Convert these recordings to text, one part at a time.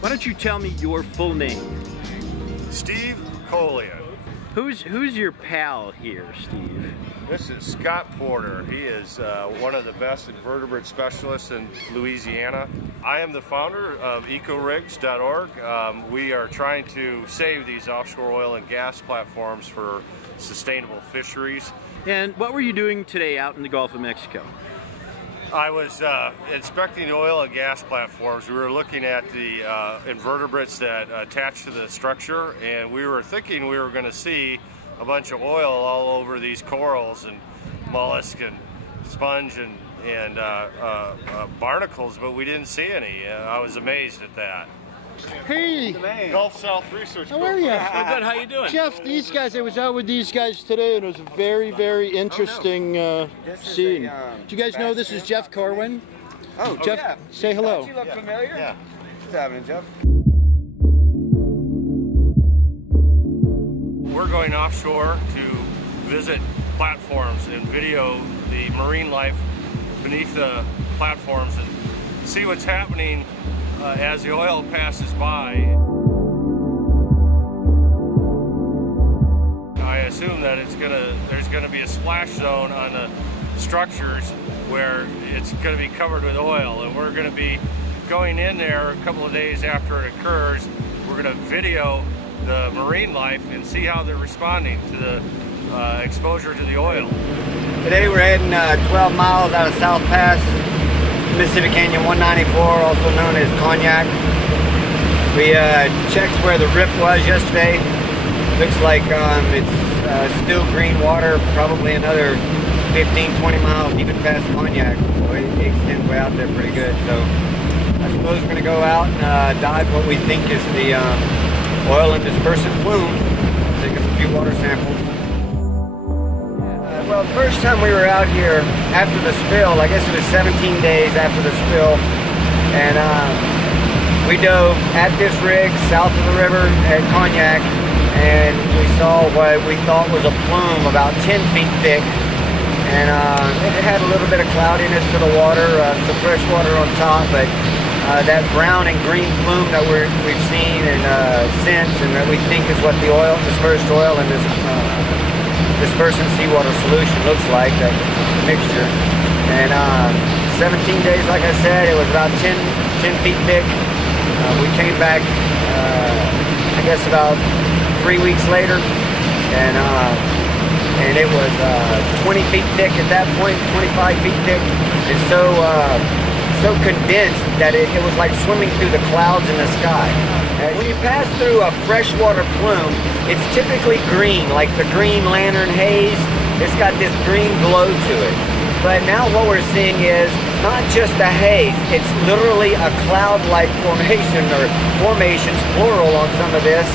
Why don't you tell me your full name? Steve Kolian. Who's your pal here, Steve? This is Scott Porter. He is one of the best invertebrate specialists in Louisiana. I am the founder of EcoRigs.org. We are trying to save these offshore oil and gas platforms for sustainable fisheries. And what were you doing today out in the Gulf of Mexico? I was inspecting the oil and gas platforms. We were looking at the invertebrates that attach to the structure, and we were thinking we were going to see a bunch of oil all over these corals and mollusk and sponge and barnacles, but we didn't see any. I was amazed at that. Hey, Gulf South Research. how are you? Oh, good. How you doing? Jeff, these guys, I was out with these guys today, and it was a very, very interesting scene. Do you guys know this is Jeff Corwin? Oh, Jeff, yeah. say hello. You look familiar? Yeah. What's happening, Jeff? We're going offshore to visit platforms and video the marine life beneath the platforms and see what's happening as the oil passes by. I assume that there's gonna be a splash zone on the structures where it's gonna be covered with oil, and we're gonna be going in there a couple of days after it occurs. We're gonna video the marine life and see how they're responding to the exposure to the oil. Today we're heading 12 miles out of South Pass, Mississippi Canyon 194, also known as Cognac. We checked where the rip was yesterday. Looks like it's still green water, probably another 15-20 miles even past Cognac. So it extends way out there pretty good. So I suppose we're going to go out and dive what we think is the oil and dispersant plume. Take us a few water samples. Well, the first time we were out here after the spill, I guess it was 17 days after the spill, and we dove at this rig south of the river at Cognac, and we saw what we thought was a plume about 10 feet thick, and it had a little bit of cloudiness to the water, some fresh water on top, but that brown and green plume that we've seen and since, and that we think is what the dispersed oil in this dispersant seawater solution looks like, that mixture. And 17 days, like I said, it was about 10 feet thick. We came back, I guess about 3 weeks later, and it was 20 feet thick at that point, 25 feet thick, and so condensed that it was like swimming through the clouds in the sky. When you pass through a freshwater plume, it's typically green, like the green lantern haze. It's got this green glow to it. But now what we're seeing is not just a haze, it's literally a cloud-like formation, or formations, plural on some of this.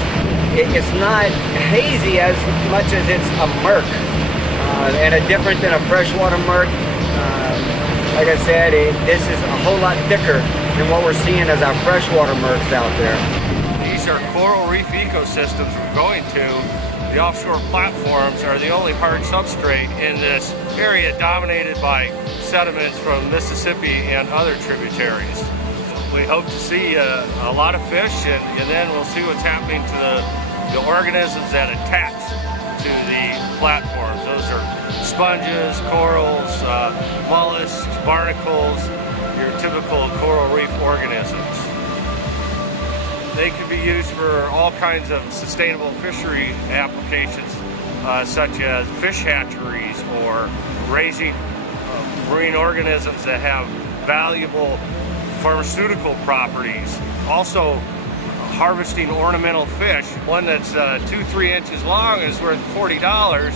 It's not hazy as much as it's a murk, and different than a freshwater murk. Like I said, this is a whole lot thicker than what we're seeing as our freshwater murks out there. These are coral reef ecosystems we're going to. The offshore platforms are the only hard substrate in this area dominated by sediments from Mississippi and other tributaries. We hope to see a lot of fish, and then we'll see what's happening to the organisms that attach to the platforms. Those are sponges, corals, mollusks, barnacles, your typical coral reef organisms. They can be used for all kinds of sustainable fishery applications, such as fish hatcheries or raising marine organisms that have valuable pharmaceutical properties. Also, harvesting ornamental fish. One that's 2-3 inches long is worth $40,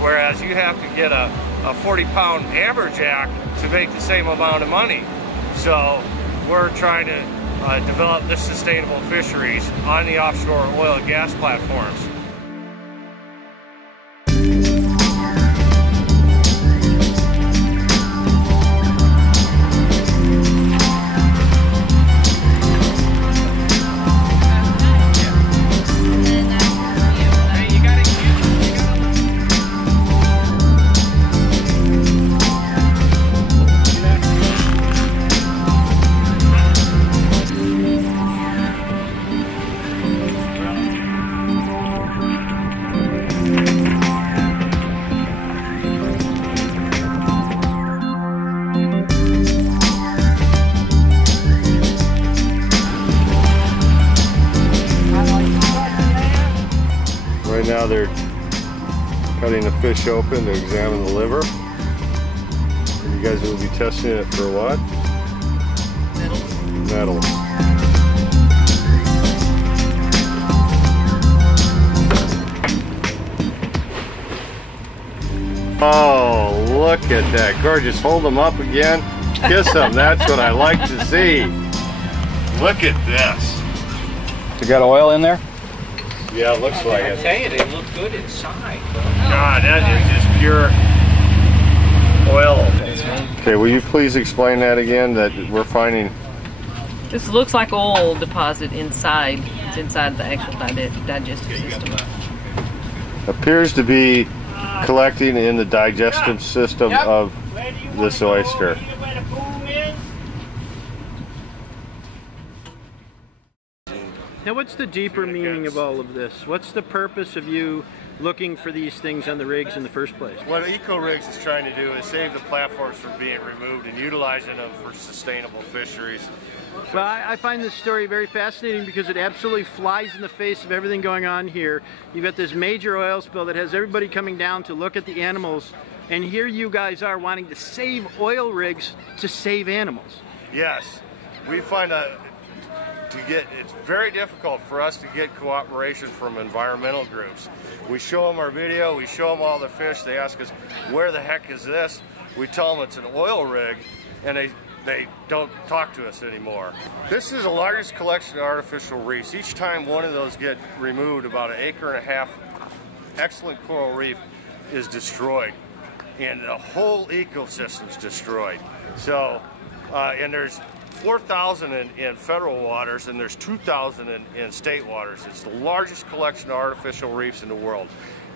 whereas you have to get a 40-pound amberjack to make the same amount of money. So we're trying to develop this sustainable fisheries on the offshore oil and gas platforms. Right now they're cutting the fish open to examine the liver. And you guys will be testing it for what? Metals. Oh, look at that. Gorgeous. Hold them up again. Kiss them. That's what I like to see. Look at this. You got oil in there? Yeah, it looks like it. I tell you, they look good inside. God, that is just pure oil. Okay, will you please explain that again, that we're finding? This looks like oil deposit inside. It's inside the actual digestive system. Appears to be collecting in the digestive system of this oyster. Now, what's the deeper meaning of all of this? What's the purpose of you looking for these things on the rigs in the first place? What EcoRigs is trying to do is save the platforms from being removed and utilizing them for sustainable fisheries. Well, I find this story very fascinating because it absolutely flies in the face of everything going on here. You've got this major oil spill that has everybody coming down to look at the animals, and here you guys are wanting to save oil rigs to save animals. Yes, we find it's very difficult for us to get cooperation from environmental groups. We show them our video, we show them all the fish, they ask us, where the heck is this? We tell them it's an oil rig, and they don't talk to us anymore. This is the largest collection of artificial reefs. Each time one of those get removed, about 1.5 acres, excellent coral reef is destroyed, and the whole ecosystem's destroyed. So, and there's 4,000 in federal waters, and there's 2,000 in state waters. It's the largest collection of artificial reefs in the world.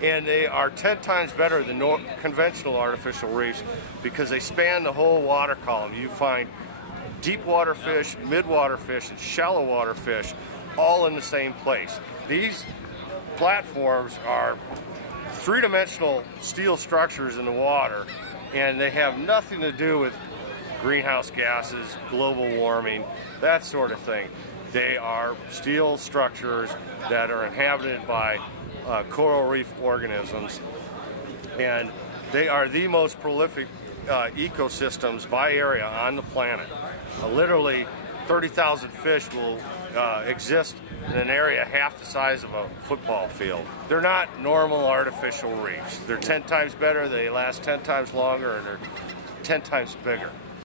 And they are 10 times better than conventional artificial reefs because they span the whole water column. You find deep water fish, mid-water fish, and shallow water fish all in the same place. These platforms are three-dimensional steel structures in the water, and they have nothing to do with greenhouse gases, global warming, that sort of thing. They are steel structures that are inhabited by coral reef organisms, and they are the most prolific ecosystems by area on the planet. Literally 30,000 fish will exist in an area half the size of a football field. They're not normal artificial reefs. They're 10 times better, they last 10 times longer, and they're 10 times bigger.